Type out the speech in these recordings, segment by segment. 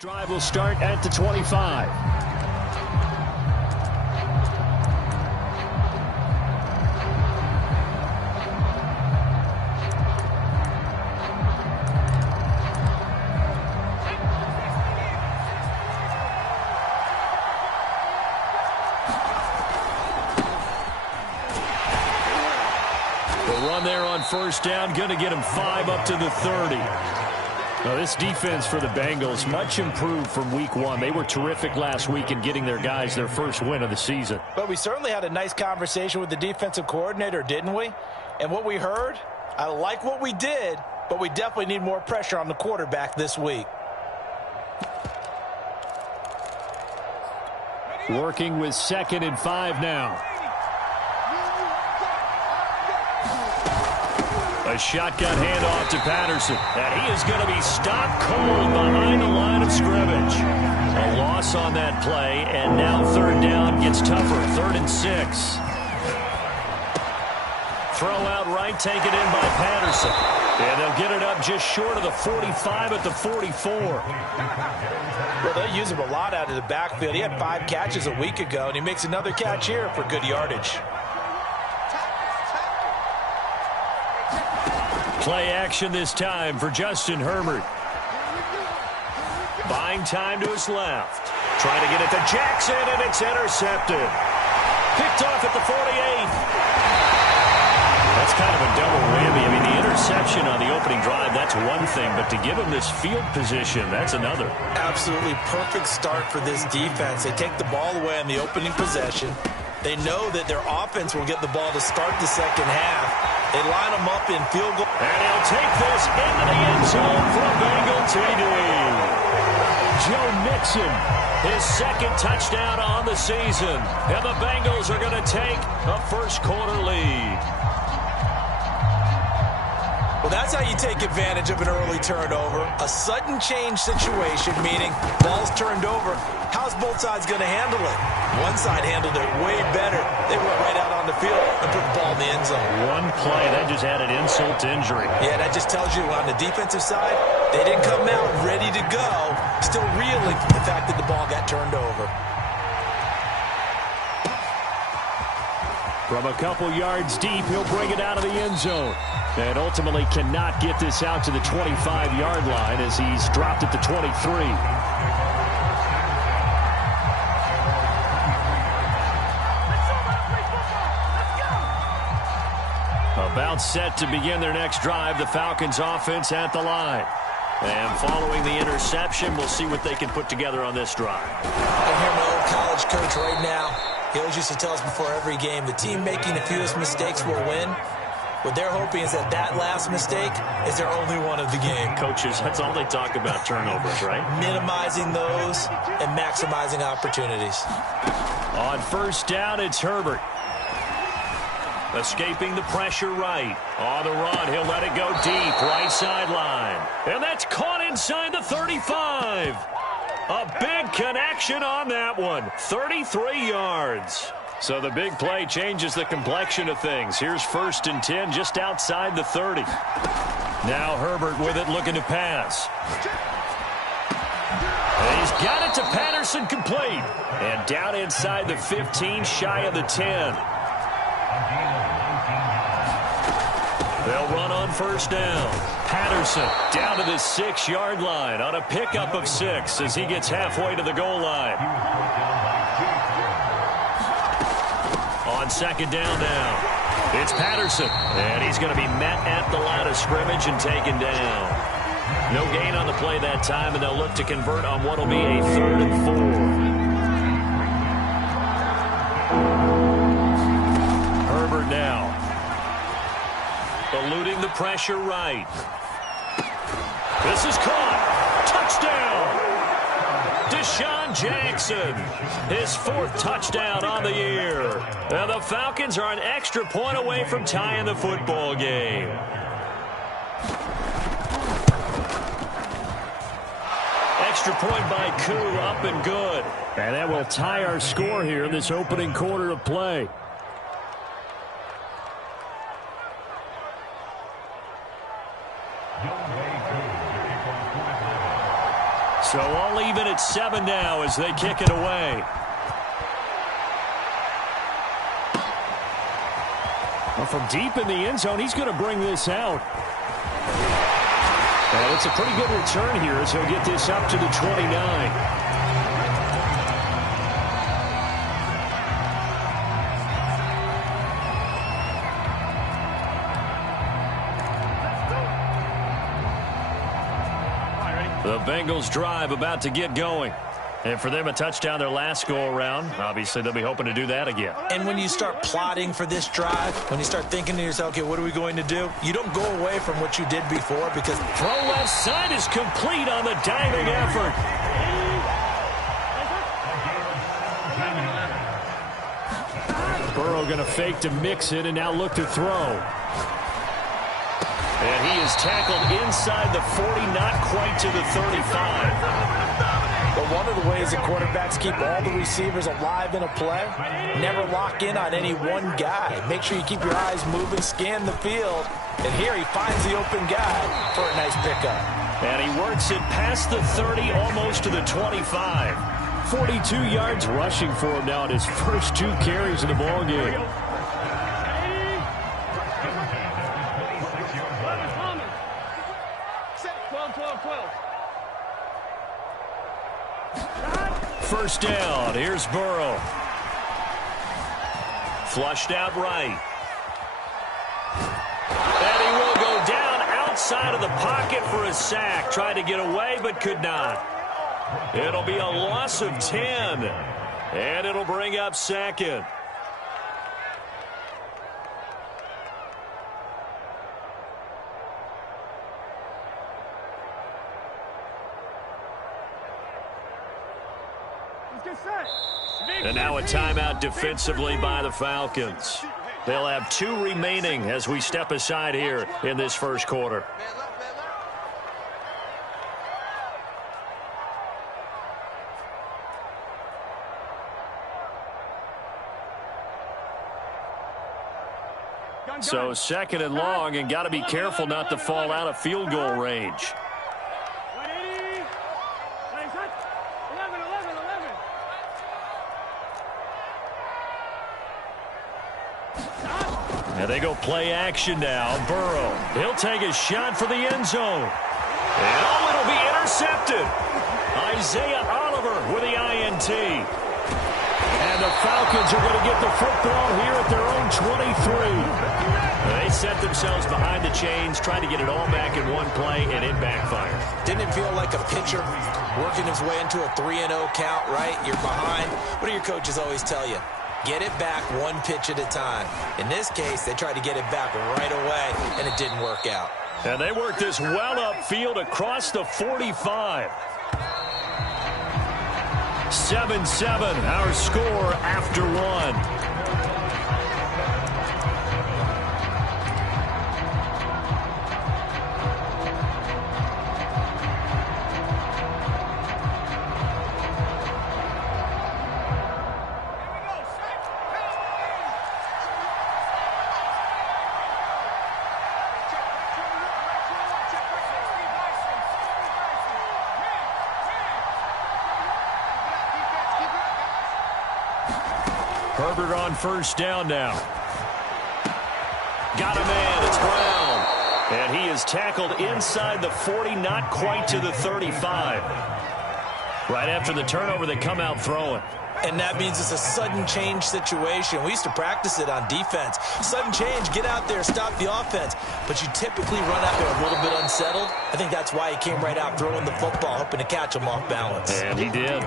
Drive will start at the 25. The run there on first down, going to get him 5 up to the 30. Now, this defense for the Bengals, much improved from week one. They were terrific last week in getting their guys their first win of the season. But we certainly had a nice conversation with the defensive coordinator, didn't we? And what we heard, I like what we did, but we definitely need more pressure on the quarterback this week. Working with 2nd and 5 now. A shotgun handoff to Patterson. And he is going to be stopped cold behind the line of scrimmage. A loss on that play, and now 3rd down gets tougher. 3rd and 6. Throw out right, taken in by Patterson. And they'll get it up just short of the 45 at the 44. Well, they'll use him a lot out of the backfield. He had 5 catches a week ago, and he makes another catch here for good yardage. Play action this time for Justin Herbert. Buying time to his left. Trying to get it to Jackson, and it's intercepted. Picked off at the 48. That's kind of a double whammy. I mean, the interception on the opening drive, that's one thing. But to give him this field position, that's another. Absolutely perfect start for this defense. They take the ball away on the opening possession. They know that their offense will get the ball to start the second half. They line them up in field goal. And he'll take this into the end zone for a Bengal TD. Joe Mixon, his 2nd touchdown on the season. And the Bengals are going to take a first-quarter lead. Well, that's how you take advantage of an early turnover. A sudden change situation, meaning ball's turned over. How's both sides going to handle it? One side handled it way better. They went right out on the field and put the ball in the end zone. One play, that just added insult to injury. Yeah, that just tells you on the defensive side, they didn't come out ready to go, still reeling from the fact that the ball got turned over. From a couple yards deep, he'll bring it out of the end zone. And ultimately cannot get this out to the 25-yard line as he's dropped at the 23. About set to begin their next drive, the Falcons offense at the line. And following the interception, we'll see what they can put together on this drive. I hear my old college coach right now. He always used to tell us before every game, the team making the fewest mistakes will win. What they're hoping is that that last mistake is their only one of the game. Coaches, that's all they talk about, turnovers, right? Minimizing those and maximizing opportunities. On first down, it's Herbert. Escaping the pressure right. On the run, he'll let it go deep, right sideline. And that's caught inside the 35. A big connection on that one. 33 yards. So the big play changes the complexion of things. Here's 1st and 10 just outside the 30. Now Herbert with it, looking to pass. And he's got it to Patterson, complete. And down inside the 15, shy of the 10. They'll run on first down. Patterson down to the 6-yard line on a pickup of 6 as he gets halfway to the goal line. On 2nd down now, it's Patterson. And he's going to be met at the line of scrimmage and taken down. No gain on the play that time, and they'll look to convert on what will be a 3rd and 4. Herbert now. Eluding the pressure right. This is caught. Touchdown. Deshaun Jackson, his 4th touchdown on the year. And the Falcons are an extra point away from tying the football game. Extra point by Koo, up and good. And that will tie our score here in this opening quarter of play. So all even at 7 now as they kick it away. Well, from deep in the end zone, he's going to bring this out. And it's a pretty good return here as he'll get this up to the 29. The Bengals drive about to get going. And for them, a touchdown their last go-around. Obviously, they'll be hoping to do that again. And when you start plotting for this drive, when you start thinking to yourself, okay, what are we going to do? You don't go away from what you did before because... Throw left side is complete on the diving effort. Burrow going to fake to mix it and now look to throw. And he is tackled inside the 40, not quite to the 35. But one of the ways that quarterbacks keep all the receivers alive in a play, never lock in on any one guy. Make sure you keep your eyes moving, scan the field. And here he finds the open guy for a nice pickup. And he works it past the 30, almost to the 25. 42 yards rushing for him now in his first 2 carries of the ballgame. First down. Here's Burrow. Flushed out right. And he will go down outside of the pocket for a sack. Tried to get away, but could not. It'll be a loss of 10. And it'll bring up second. And now a timeout defensively by the Falcons. They'll have 2 remaining as we step aside here in this first quarter. So second and long, and got to be careful not to fall out of field goal range. And they go play action now. Burrow, he'll take a shot for the end zone. And it'll be intercepted. Isaiah Oliver with the INT. And the Falcons are going to get the football here at their own 23. They set themselves behind the chains, trying to get it all back in one play, and it backfired. Didn't it feel like a pitcher working his way into a 3-0 count, right? You're behind. What do your coaches always tell you? Get it back 1 pitch at a time. In this case, they tried to get it back right away, and it didn't work out. And they worked this well upfield across the 45. 7-7, our score after 1. Herbert on first down now. Got a man. It's Brown. And he is tackled inside the 40, not quite to the 35. Right after the turnover, they come out throwing. And that means it's a sudden change situation. We used to practice it on defense. Sudden change, get out there, stop the offense. But you typically run out there a little bit unsettled. I think that's why he came right out throwing the football, hoping to catch him off balance. And he did.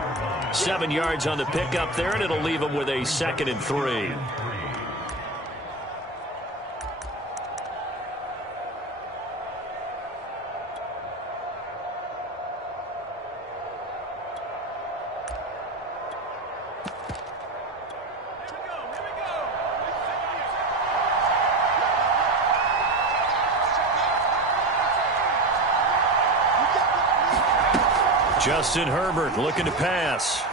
7 yards on the pickup there, and it'll leave him with a 2nd and 3. Justin Herbert looking to pass.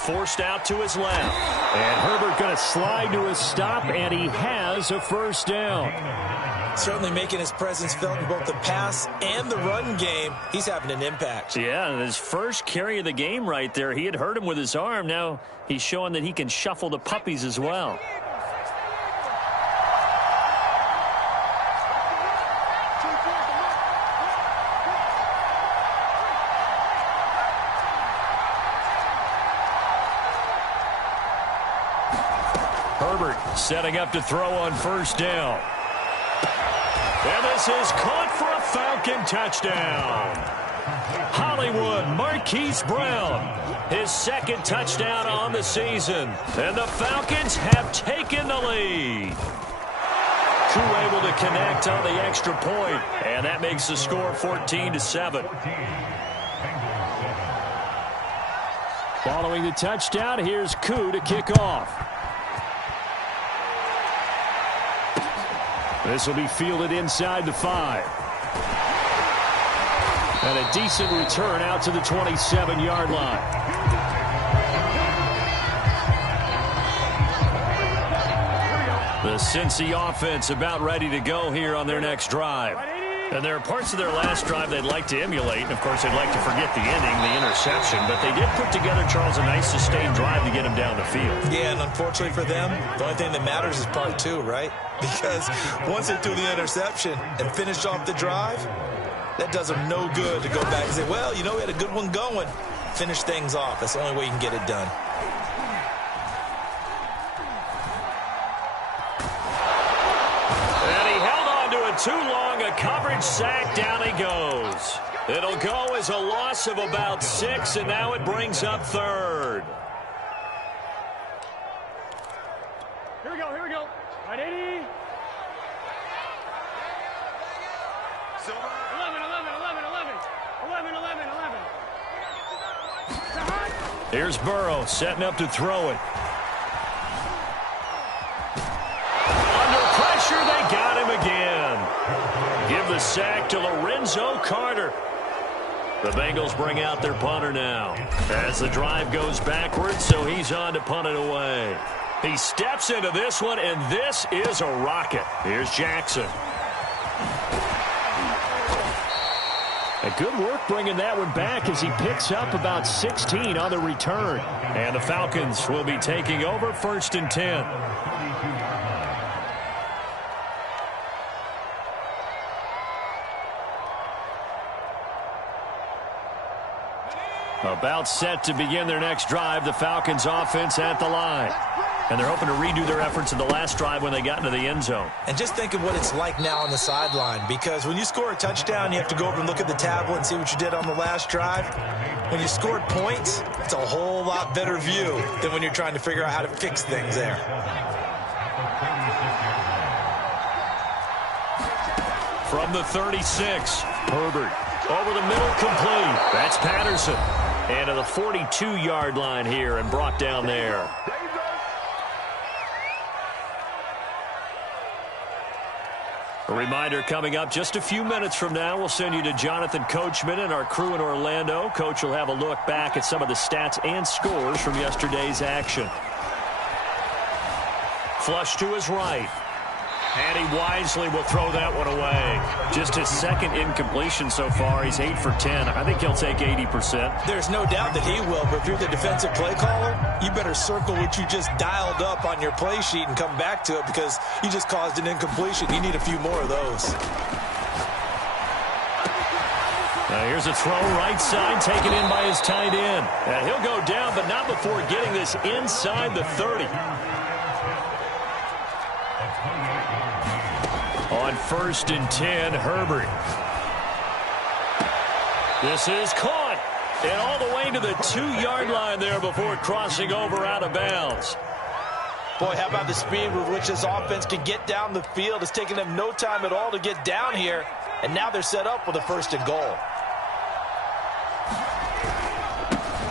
forced out to his left. And Herbert going to slide to a stop, and he has a first down. Certainly making his presence felt in both the pass and the run game. He's having an impact. Yeah, his first carry of the game right there. He had hurt him with his arm. Now he's showing that he can shuffle the puppies as well. Herbert setting up to throw on first down. And this is caught for a Falcon touchdown. Hollywood Marquise Brown, his second touchdown on the season. And the Falcons have taken the lead. Crew able to connect on the extra point, and that makes the score 14-7. Following the touchdown, here's Koo to kick off. This will be fielded inside the 5. And a decent return out to the 27-yard line. The Cincy offense about ready to go here on their next drive. And there are parts of their last drive they'd like to emulate. And, of course, they'd like to forget the ending, the interception. But they did put together, Charles, a nice sustained drive to get him down the field. Yeah, and unfortunately for them, the only thing that matters is part 2, right? Because once they threw the interception and finished off the drive, that does them no good to go back and say, well, you know, we had a good one going. Finish things off. That's the only way you can get it done. And he held on to it too long. A coverage sack. Down he goes. It'll go as a loss of about 6, and now it brings up third. Here we go, here we go. Right, 80. 11, 11, 11, 11, 11. Here's Burrow setting up to throw it. Under pressure, they got him again. Give the sack to Lorenzo Carter. The Bengals bring out their punter now. As the drive goes backwards, so he's on to punt it away. He steps into this one, and this is a rocket. Here's Jackson. A good work bringing that one back as he picks up about 16 on the return. And the Falcons will be taking over 1st and 10. About set to begin their next drive, the Falcons offense at the line. And they're hoping to redo their efforts in the last drive when they got into the end zone. And just think of what it's like now on the sideline, because when you score a touchdown, you have to go over and look at the tablet and see what you did on the last drive. When you scored points, it's a whole lot better view than when you're trying to figure out how to fix things there. From the 36, Herbert over the middle, complete. That's Patterson. And to the 42-yard line here and brought down there. A reminder coming up just a few minutes from now, we'll send you to Jonathan Coachman and our crew in Orlando. Coach will have a look back at some of the stats and scores from yesterday's action. Flush to his right. And he wisely will throw that one away. Just his second incompletion so far. He's 8 for 10. I think he'll take 80%. There's no doubt that he will, but if you're the defensive play caller, you better circle what you just dialed up on your play sheet and come back to it, because you just caused an incompletion. You need a few more of those. Now here's a throw right side, taken in by his tight end. And he'll go down, but not before getting this inside the 30. On 1st and 10, Herbert. This is caught. And all the way to the 2-yard line there before crossing over out of bounds. Boy, how about the speed with which this offense can get down the field? It's taken them no time at all to get down here. And now they're set up with a 1st and goal.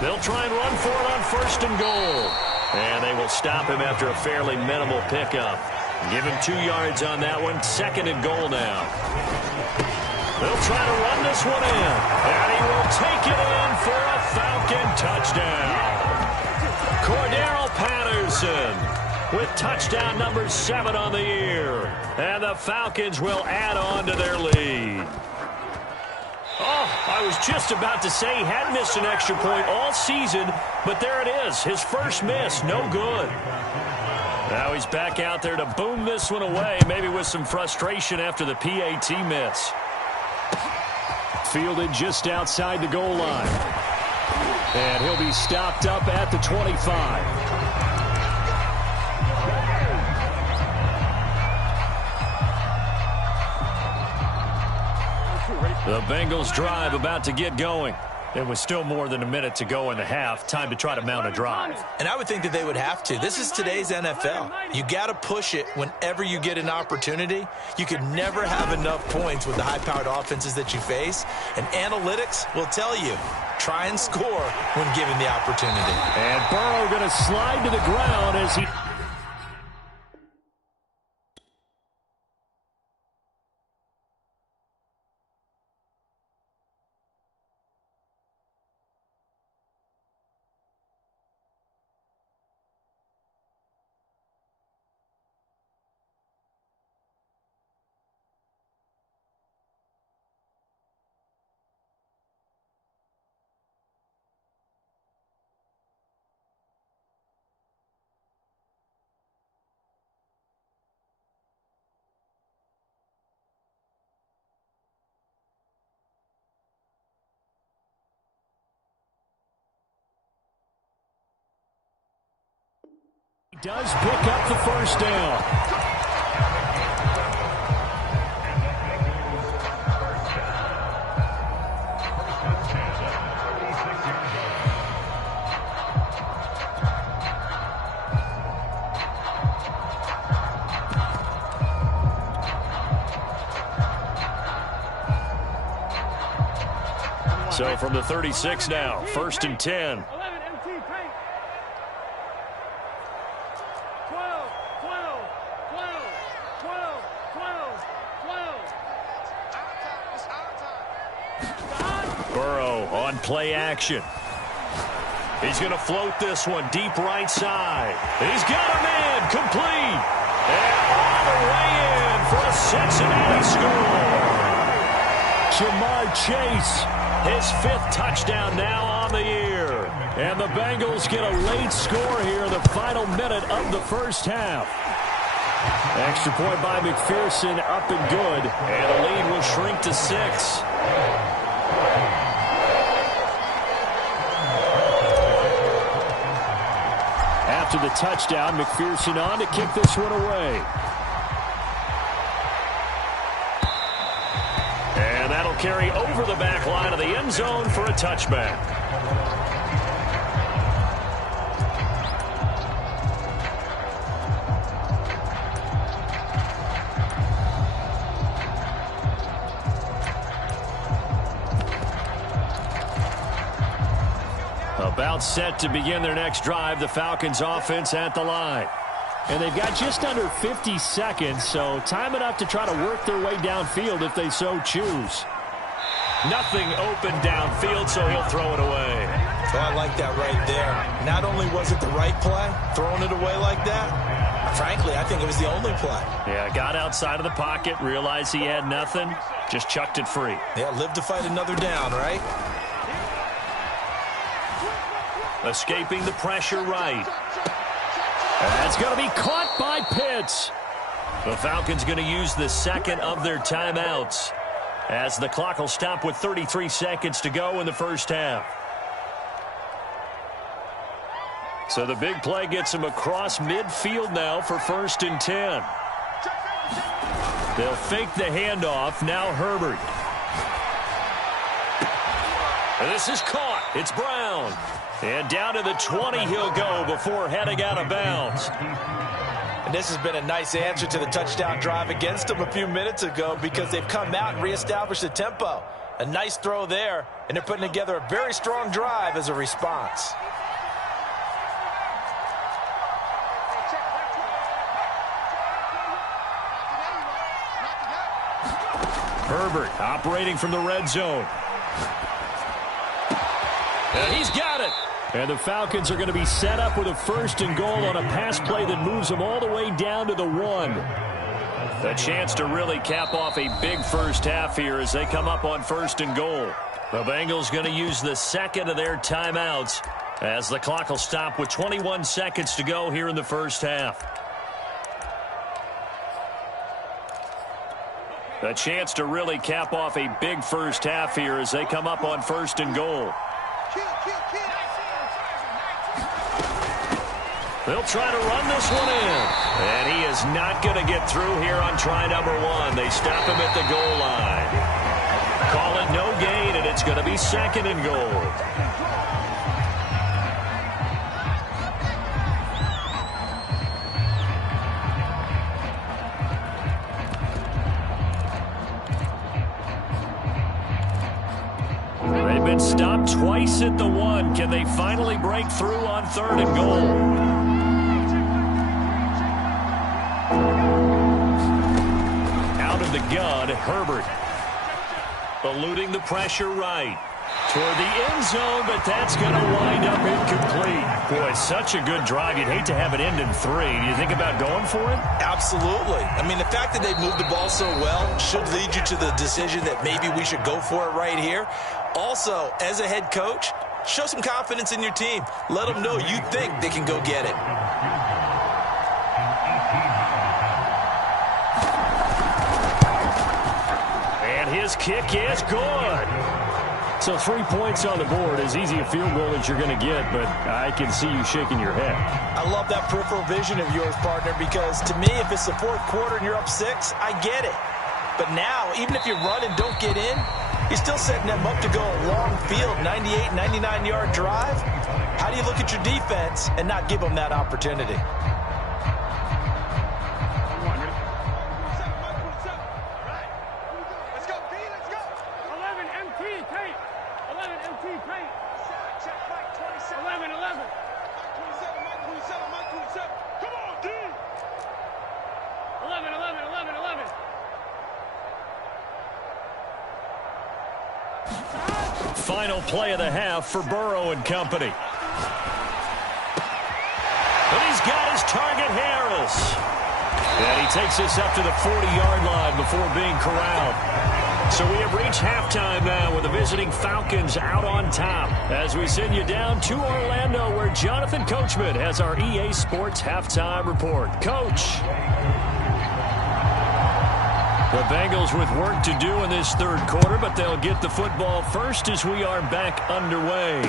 They'll try and run for it on 1st and goal. And they will stop him after a fairly minimal pickup. Give him 2 yards on that one. 2nd and goal now. They'll try to run this one in. And he will take it in for a Falcon touchdown. McPherson with touchdown number 7 on the year. And the Falcons will add on to their lead. Oh, I was just about to say he hadn't missed an extra point all season, but there it is. His first miss, no good. Now he's back out there to boom this one away, maybe with some frustration after the PAT miss. Fielded just outside the goal line. And he'll be stopped up at the 25. The Bengals drive about to get going. There was still more than a minute to go in the half. Time to try to mount a drive. And I would think that they would have to. This is today's NFL. You got to push it whenever you get an opportunity. You could never have enough points with the high-powered offenses that you face. And analytics will tell you, try and score when given the opportunity. And Burrow going to slide to the ground as he... does pick up the first down. So from the 36 now, 1st and 10. Burrow on play action. He's going to float this one deep right side. He's got a man complete. And all the way in for a Cincinnati score. Jamar Chase, his 5th touchdown now on the year. And the Bengals get a late score here in the final minute of the first half. Extra point by McPherson, up and good. And the lead will shrink to 6. After the touchdown, McPherson on to kick this one away. And that'll carry over the back line of the end zone for a touchback. About set to begin their next drive, the Falcons offense at the line. And they've got just under 50 seconds, so time enough to try to work their way downfield if they so choose. Nothing open downfield, so he'll throw it away. Oh, I like that right there. Not only was it the right play, throwing it away like that, frankly, I think it was the only play. Yeah, got outside of the pocket, realized he had nothing, just chucked it free. Yeah, live to fight another down, right? Escaping the pressure right. And that's going to be caught by Pitts. The Falcons going to use the second of their timeouts as the clock will stop with 33 seconds to go in the first half. So the big play gets them across midfield now for 1st and 10. They'll fake the handoff. Now Herbert. And this is caught. It's Brown. And down to the 20 he'll go before heading out of bounds. And this has been a nice answer to the touchdown drive against them a few minutes ago because they've come out and reestablished the tempo. A nice throw there, and they're putting together a very strong drive as a response. Herbert operating from the red zone. And he's got it. And the Falcons are going to be set up with a 1st and goal on a pass play that moves them all the way down to the 1. A chance to really cap off a big first half here as they come up on 1st and goal. The Bengals going to use the second of their timeouts as the clock will stop with 21 seconds to go here in the first half. A chance to really cap off a big first half here as they come up on 1st and goal. They'll try to run this one in. And he is not going to get through here on try number 1. They stop him at the goal line. Call it no gain, and it's going to be 2nd and goal. They've been stopped twice at the 1. Can they finally break through on 3rd and goal? The gun, Herbert eluding the pressure right toward the end zone, but that's going to wind up incomplete. Boy, such a good drive. You'd hate to have it end in 3. Do you think about going for it? Absolutely. I mean, the fact that they've moved the ball so well should lead you to the decision that maybe we should go for it right here. Also, as a head coach, show some confidence in your team. Let them know you think they can go get it. His kick is good. So 3 points on the board, as easy a field goal as you're going to get, but I can see you shaking your head. I love that peripheral vision of yours, partner, because to me, if it's the 4th quarter and you're up 6, I get it. But now, even if you run and don't get in, you're still setting them up to go a long field, 98, 99-yard drive. How do you look at your defense and not give them that opportunity? Final play of the half for Burrow and company. But he's got his target, Harris. And he takes this up to the 40-yard line before being corralled. So we have reached halftime now with the visiting Falcons out on top as we send you down to Orlando where Jonathan Coachman has our EA Sports halftime report. Coach. The Bengals with work to do in this 3rd quarter, but they'll get the football first as we are back underway.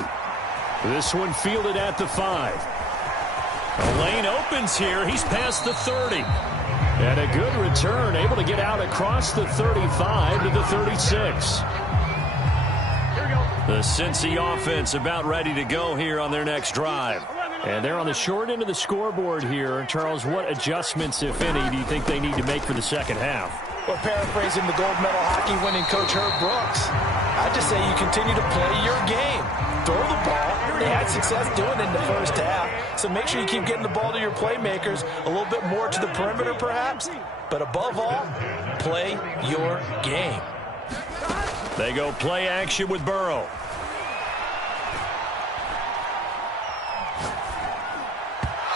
This one fielded at the 5. The lane opens here. He's past the 30. And a good return, able to get out across the 35 to the 36. The Cincy offense about ready to go here on their next drive. And they're on the short end of the scoreboard here. Charles, what adjustments, if any, do you think they need to make for the second half? Well, paraphrasing the gold medal hockey winning coach Herb Brooks, I just say you continue to play your game. Throw the ball. They had success doing it in the first half, so make sure you keep getting the ball to your playmakers, a little bit more to the perimeter perhaps, but above all, play your game. They go play action with Burrow.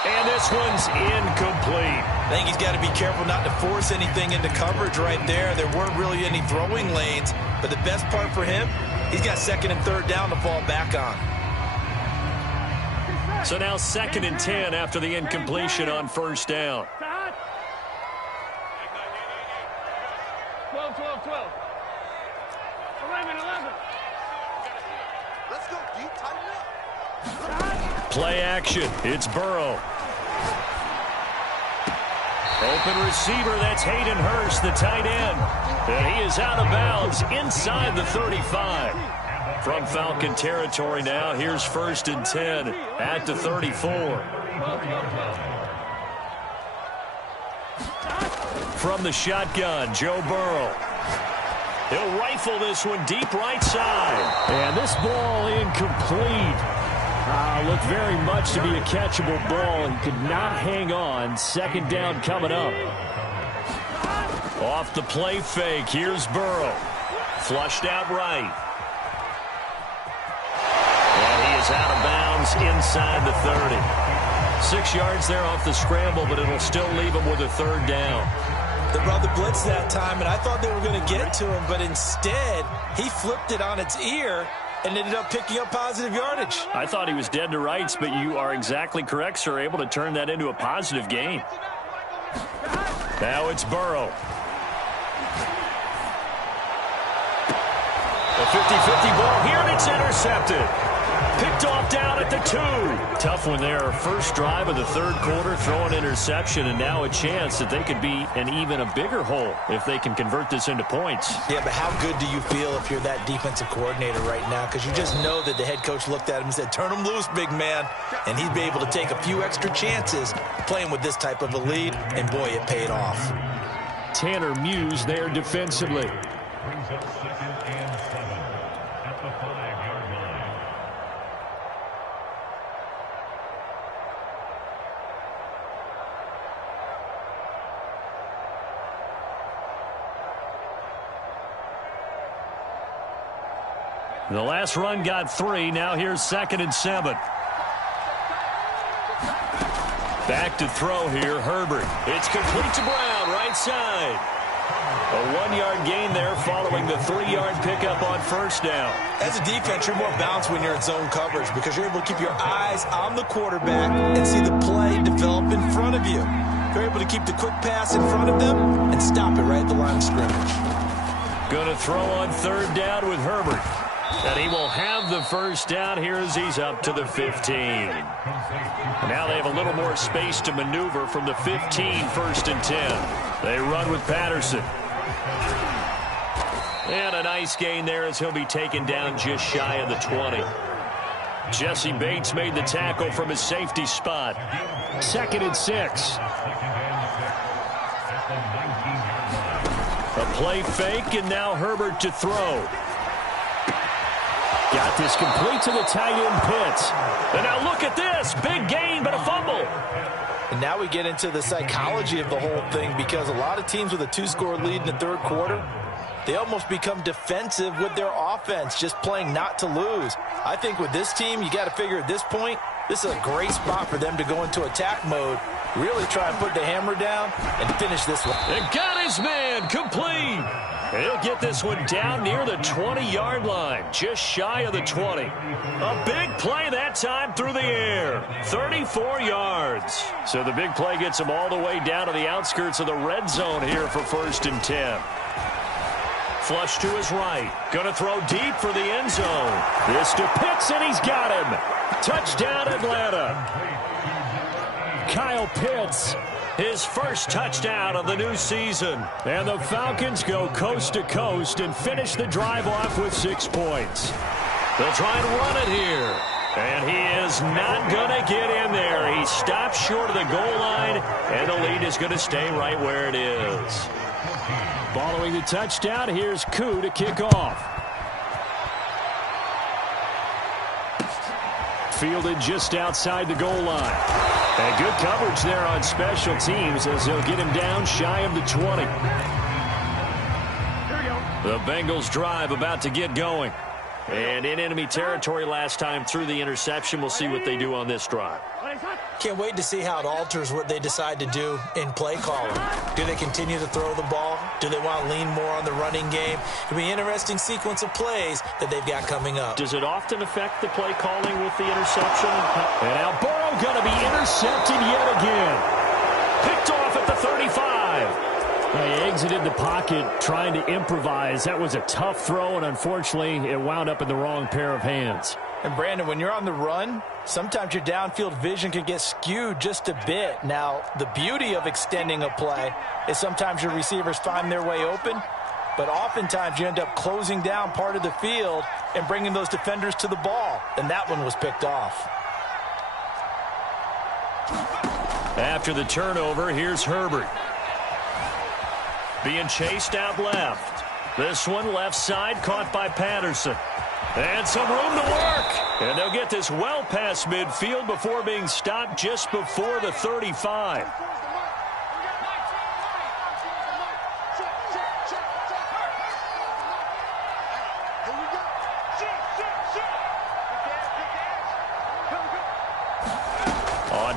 And this one's incomplete. I think he's got to be careful not to force anything into coverage right there. There weren't really any throwing lanes, but the best part for him, he's got 2nd and 3rd down to fall back on. So now 2nd and 10 after the incompletion on 1st down. 12, 12, 12. 11, 11. Let's go, deep, tighten up. Play action. It's Burrow. Open receiver, that's Hayden Hurst, the tight end. And he is out of bounds inside the 35. From Falcon territory now, here's 1st and 10 at the 34. From the shotgun, Joe Burrow. He'll rifle this one deep right side. And this ball incomplete. Looked very much to be a catchable ball and could not hang on. 2nd down coming up. Off the play fake, here's Burrow. Flushed out right. And he is out of bounds inside the 30. 6 yards there off the scramble, but it'll still leave him with a third down. They brought the blitz that time, and I thought they were going to get to him, but instead he flipped it on its ear and ended up picking up positive yardage. I thought he was dead to rights, but you are exactly correct, sir. Able to turn that into a positive gain. Now it's Burrow. A 50-50 ball here, and it's intercepted. Picked off down at the 2. Tough one there. First drive of the third quarter, throw an interception, and now a chance that they could be an even a bigger hole if they can convert this into points. Yeah, but how good do you feel if you're that defensive coordinator right now? Because you just know that the head coach looked at him and said, turn him loose, big man. And he'd be able to take a few extra chances playing with this type of a lead, and boy, it paid off. Tanner Muse there defensively. Brings up 2nd and 7 at the 5-yard line. The last run got 3. Now here's 2nd and 7. Back to throw here, Herbert. It's complete to Brown, right side. A 1-yard gain there following the 3-yard pickup on first down. As a defense, you're more balanced when you're in zone coverage because you're able to keep your eyes on the quarterback and see the play develop in front of you. You're able to keep the quick pass in front of them and stop it right at the line of scrimmage. Going to throw on third down with Herbert. And he will have the first down here as he's up to the 15. Now they have a little more space to maneuver from the 15, 1st and 10. They run with Patterson. And a nice gain there as he'll be taken down just shy of the 20. Jesse Bates made the tackle from his safety spot. 2nd and 6. A play fake, and now Herbert to throw. Got this complete to the tight end Pitts. And now look at this. Big gain, but a fumble. And now we get into the psychology of the whole thing because a lot of teams with a 2-score lead in the third quarter, they almost become defensive with their offense, just playing not to lose. I think with this team, you got to figure at this point, this is a great spot for them to go into attack mode, really try and put the hammer down and finish this one. And got his man complete. He'll get this one down near the 20-yard line, just shy of the 20. A big play that time through the air, 34 yards. So the big play gets him all the way down to the outskirts of the red zone here for 1st and 10. Flush to his right. Going to throw deep for the end zone. This to Pitts, and he's got him. Touchdown, Atlanta. Kyle Pitts. His first touchdown of the new season. And the Falcons go coast to coast and finish the drive off with 6 points. They'll try and run it here. And he is not going to get in there. He stops short of the goal line, and the lead is going to stay right where it is. Following the touchdown, here's Koo to kick off. Fielded just outside the goal line. And good coverage there on special teams as they'll get him down shy of the 20. The Bengals drive about to get going. And in enemy territory last time through the interception. We'll see what they do on this drive. Can't wait to see how it alters what they decide to do in play calling. Do they continue to throw the ball? Do they want to lean more on the running game? It'll be an interesting sequence of plays that they've got coming up. Does it often affect the play calling with the interception? And now Burrow going to be intercepted yet again. Picked off at the 35. He exited the pocket trying to improvise. That was a tough throw, and unfortunately, it wound up in the wrong pair of hands. And Brandon, when you're on the run, sometimes your downfield vision can get skewed just a bit. Now, the beauty of extending a play is sometimes your receivers find their way open, but oftentimes you end up closing down part of the field and bringing those defenders to the ball. And that one was picked off. After the turnover, here's Herbert. Being chased out left. This one left side caught by Patterson. And some room to work. And they'll get this well past midfield before being stopped just before the 35.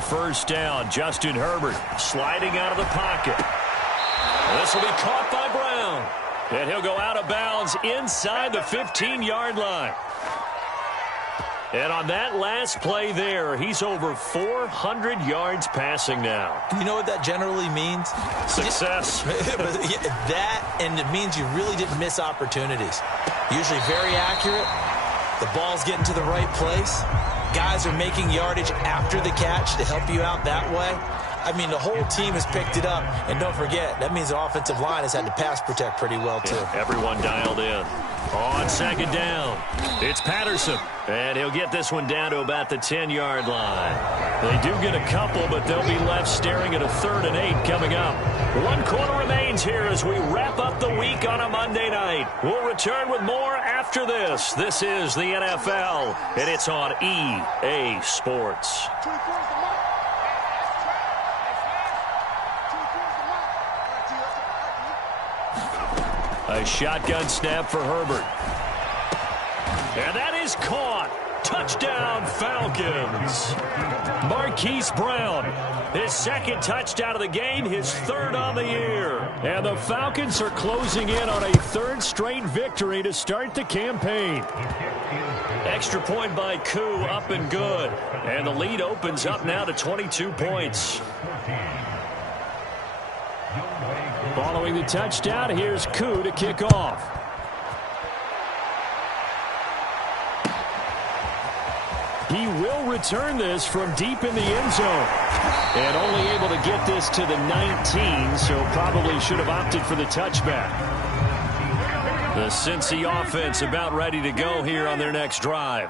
first down. Justin Herbert sliding out of the pocket. This will be caught by Brown. And he'll go out of bounds inside the 15-yard line. And on that last play there, he's over 400 yards passing now. You know what that generally means? Success. That, and it means you really didn't miss opportunities. Usually very accurate. The ball's getting to the right place. Guys are making yardage after the catch to help you out that way. I mean, the whole team has picked it up. And don't forget, that means the offensive line has had to pass protect pretty well, too. Yeah, everyone dialed in. On second down, it's Patterson. And he'll get this one down to about the 10-yard line. They do get a couple, but they'll be left staring at a 3rd and 8 coming up. 1 quarter remains here as we wrap up the week on a Monday night. We'll return with more after this. This is the NFL, and it's on EA Sports. A shotgun snap for Herbert. And that is caught. Touchdown, Falcons. Marquise Brown, his 2nd touchdown of the game, his 3rd on the year. And the Falcons are closing in on a 3rd straight victory to start the campaign. Extra point by Koo, up and good. And the lead opens up now to 22 points. Following the touchdown, here's Koo to kick off. He will return this from deep in the end zone. And only able to get this to the 19, so probably should have opted for the touchback. The Cincy offense about ready to go here on their next drive.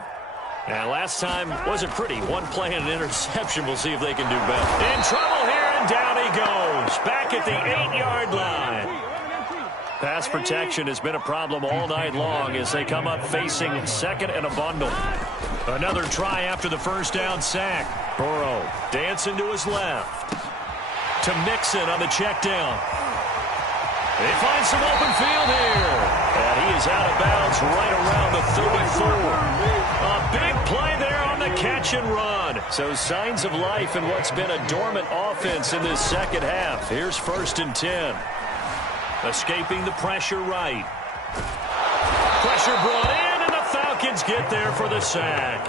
Now, last time wasn't pretty. 1 play and an interception. We'll see if they can do better. In trouble here, and down he goes. Back at the 8-yard line. Pass protection has been a problem all night long as they come up facing 2nd and a bundle. Another try after the first down sack. Burrow dancing to his left. To Mixon on the check down. They find some open field here. And he is out of bounds right around the 34. A big play there on the catch and run. So signs of life in what's been a dormant offense in this second half. Here's 1st and 10. Escaping the pressure right. Pressure brought in, and the Falcons get there for the sack.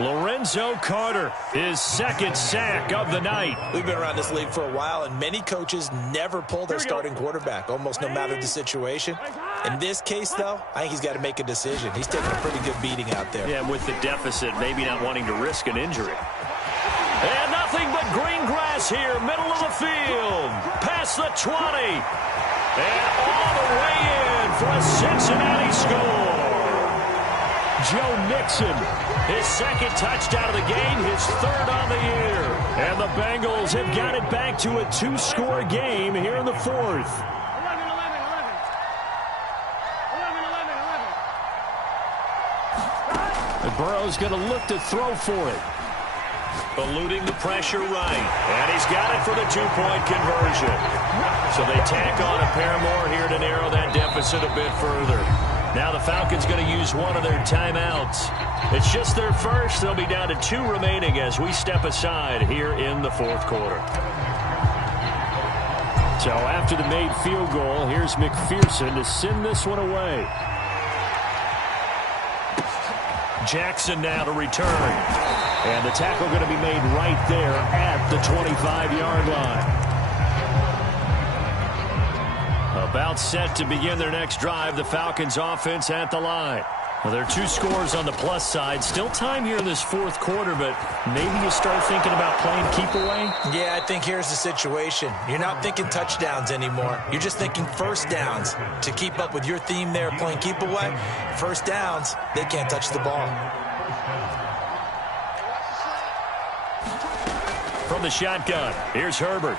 Lorenzo Carter, his 2nd sack of the night. We've been around this league for a while, and many coaches never pull their starting quarterback, almost no matter the situation. In this case, though, I think he's got to make a decision. He's taking a pretty good beating out there. Yeah, with the deficit, maybe not wanting to risk an injury. And nothing but green grass here, middle of the field. Past the 20. And all the way in for a Cincinnati score. Joe Mixon, his 2nd touchdown of the game, his 3rd on the year. And the Bengals have got it back to a 2-score game here in the 4th. 11. Burrow's going to look to throw for it. Eluding the pressure right. And he's got it for the 2-point conversion. So they tack on a pair more here to narrow that deficit a bit further. Now the Falcons going to use one of their timeouts. It's just their first. They'll be down to 2 remaining as we step aside here in the 4th quarter. So after the made field goal, here's McPherson to send this one away. Jackson now to return. And the tackle going to be made right there at the 25-yard line. About set to begin their next drive, the Falcons offense at the line. Well, there are 2 scores on the plus side. Still time here in this 4th quarter, but maybe you start thinking about playing keep away? Yeah, I think here's the situation. You're not thinking touchdowns anymore. You're just thinking first downs. To keep up with your theme there, playing keep away, first downs, they can't touch the ball. From the shotgun, here's Herbert.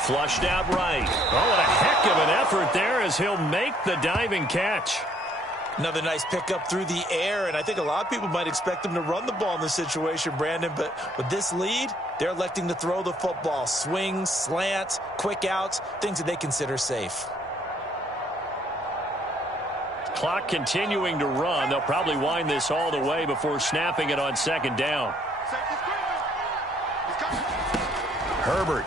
Flushed out right. Oh, what a heck of an effort there as he'll make the diving catch. Another nice pickup through the air, and I think a lot of people might expect him to run the ball in this situation, Brandon, but with this lead, they're electing to throw the football. Swings, slants, quick outs, things that they consider safe. Clock continuing to run. They'll probably wind this all the way before snapping it on 2nd down. Herbert.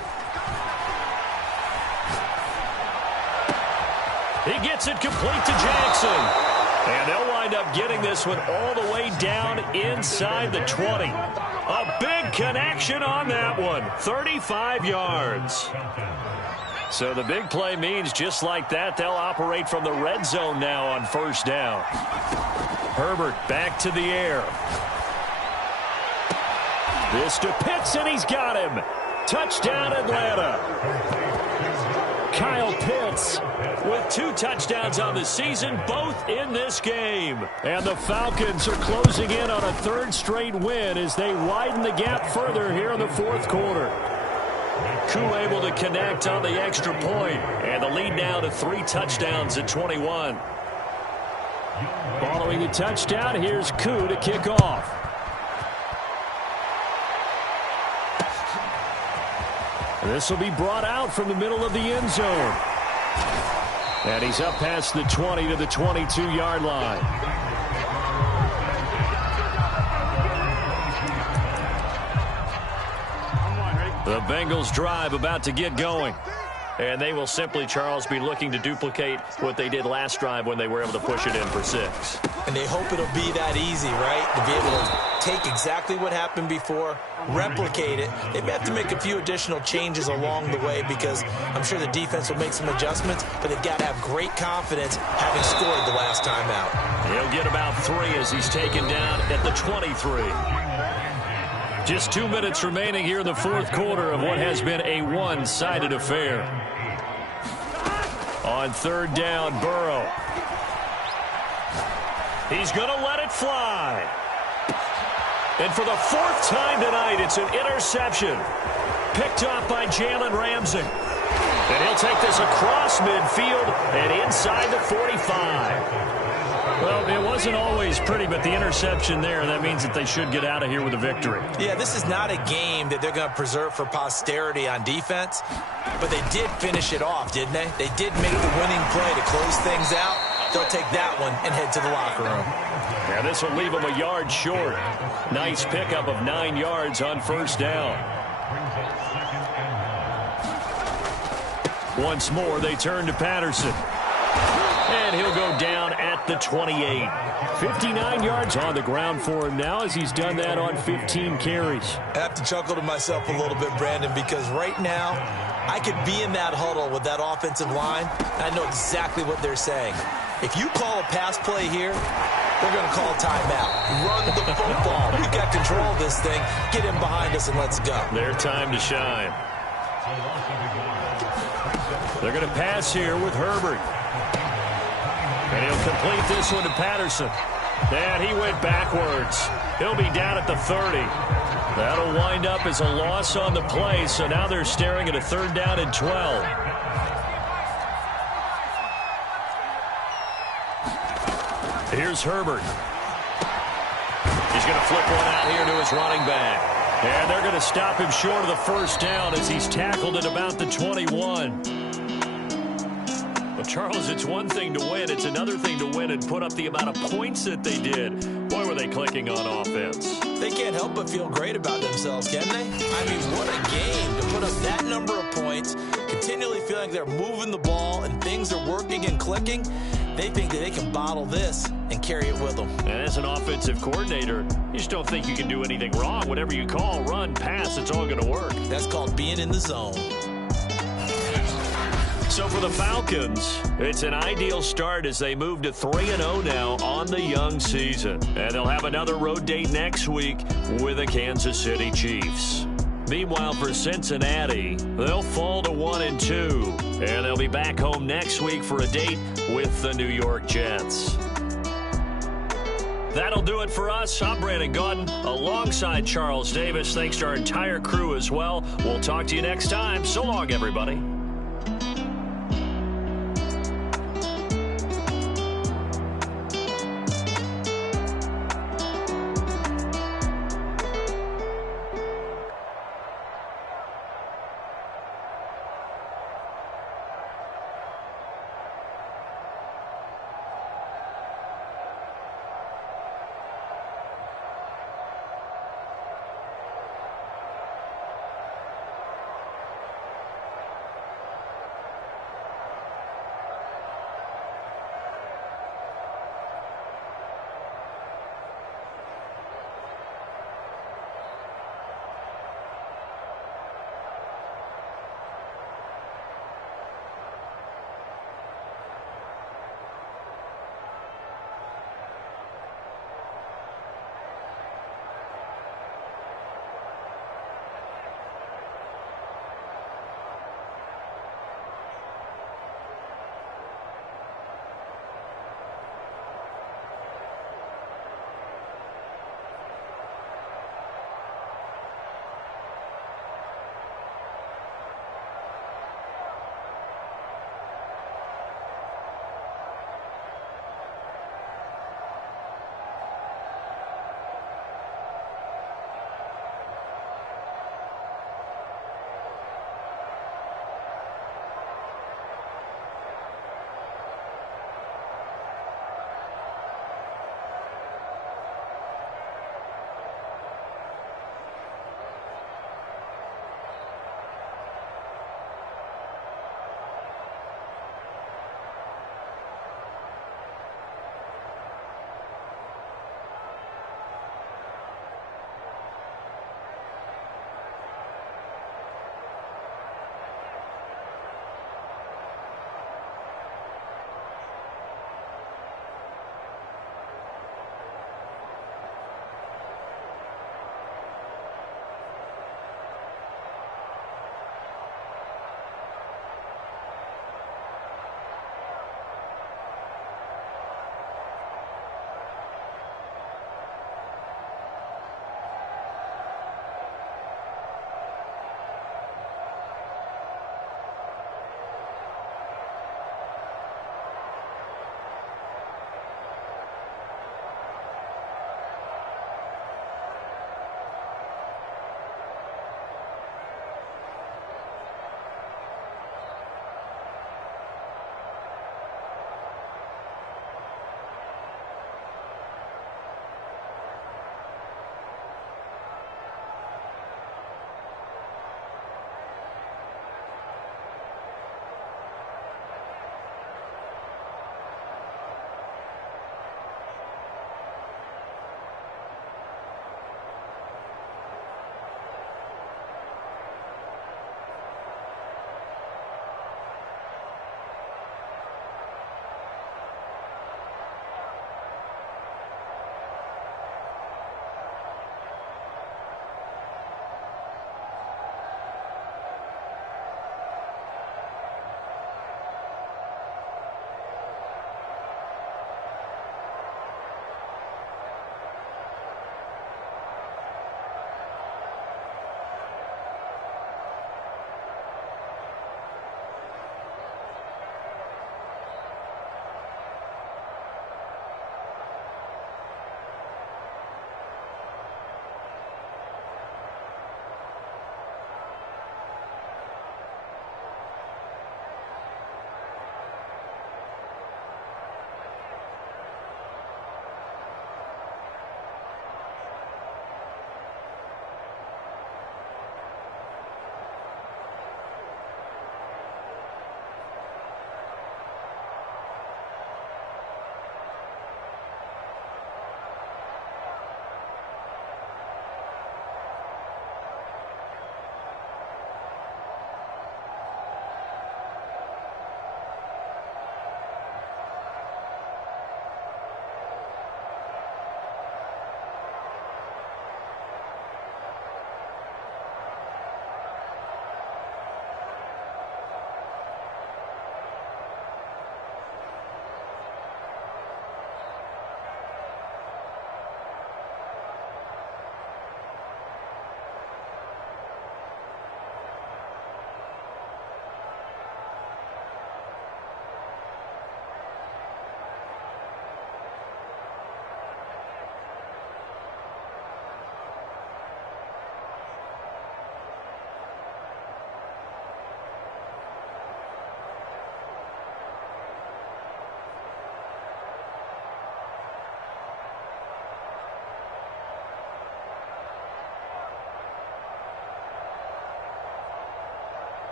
He gets it complete to Jackson. And they'll wind up getting this one all the way down inside the 20. A big connection on that one. 35 yards. So the big play means just like that, they'll operate from the red zone now on first down. Herbert back to the air. This to Pitts, and he's got him. Touchdown, Atlanta. Kyle Pitts with 2 touchdowns on the season, both in this game. And the Falcons are closing in on a 3rd straight win as they widen the gap further here in the 4th quarter. Koo able to connect on the extra point, and the lead now to 3 touchdowns at 21. Following the touchdown, here's Koo to kick off. This will be brought out from the middle of the end zone. And he's up past the 20 to the 22-yard line. The Bengals drive about to get going. And they will simply, Charles, be looking to duplicate what they did last drive when they were able to push it in for 6. And they hope it'll be that easy, right? To be able to take exactly what happened before, replicate it. They may have to make a few additional changes along the way because I'm sure the defense will make some adjustments, but they've got to have great confidence having scored the last time out. He'll get about 3 as he's taken down at the 23. Just 2 minutes remaining here in the 4th quarter of what has been a one-sided affair. On 3rd down, Burrow. He's going to let it fly. And for the 4th time tonight, it's an interception. Picked off by Jalen Ramsey. And he'll take this across midfield and inside the 45. Well, it wasn't always pretty, but the interception there, that means that they should get out of here with a victory. Yeah, this is not a game that they're going to preserve for posterity on defense, but they did finish it off, didn't they? They did make the winning play to close things out. They'll take that one and head to the locker room. Yeah, this will leave them a yard short. Nice pickup of 9 yards on first down. Once more, they turn to Patterson. And he'll go down at the 28. 59 yards on the ground for him now as he's done that on 15 carries. I have to chuckle to myself a little bit, Brandon, because right now I could be in that huddle with that offensive line. I know exactly what they're saying. If you call a pass play here, they're going to call a timeout. Run the football. We've got control of this thing. Get him behind us and let's go. Their time to shine. They're going to pass here with Herbert. And he'll complete this one to Patterson. And he went backwards. He'll be down at the 30. That'll wind up as a loss on the play, so now they're staring at a 3rd down and 12. Here's Herbert. He's going to flip one out here to his running back. And they're going to stop him short of the 1st down as he's tackled at about the 21. Well, Charles, it's one thing to win. It's another thing to win and put up the amount of points that they did. Boy, were they clicking on offense. They can't help but feel great about themselves, can they? I mean, what a game to put up that number of points, continually feeling like they're moving the ball and things are working and clicking. They think that they can bottle this and carry it with them. And as an offensive coordinator, you just don't think you can do anything wrong. Whatever you call, run, pass, it's all going to work. That's called being in the zone. So for the Falcons, it's an ideal start as they move to 3-0 now on the young season. And they'll have another road date next week with the Kansas City Chiefs. Meanwhile, for Cincinnati, they'll fall to 1-2. And they'll be back home next week for a date with the New York Jets. That'll do it for us. I'm Brandon Gaudin alongside Charles Davis. Thanks to our entire crew as well. We'll talk to you next time. So long, everybody.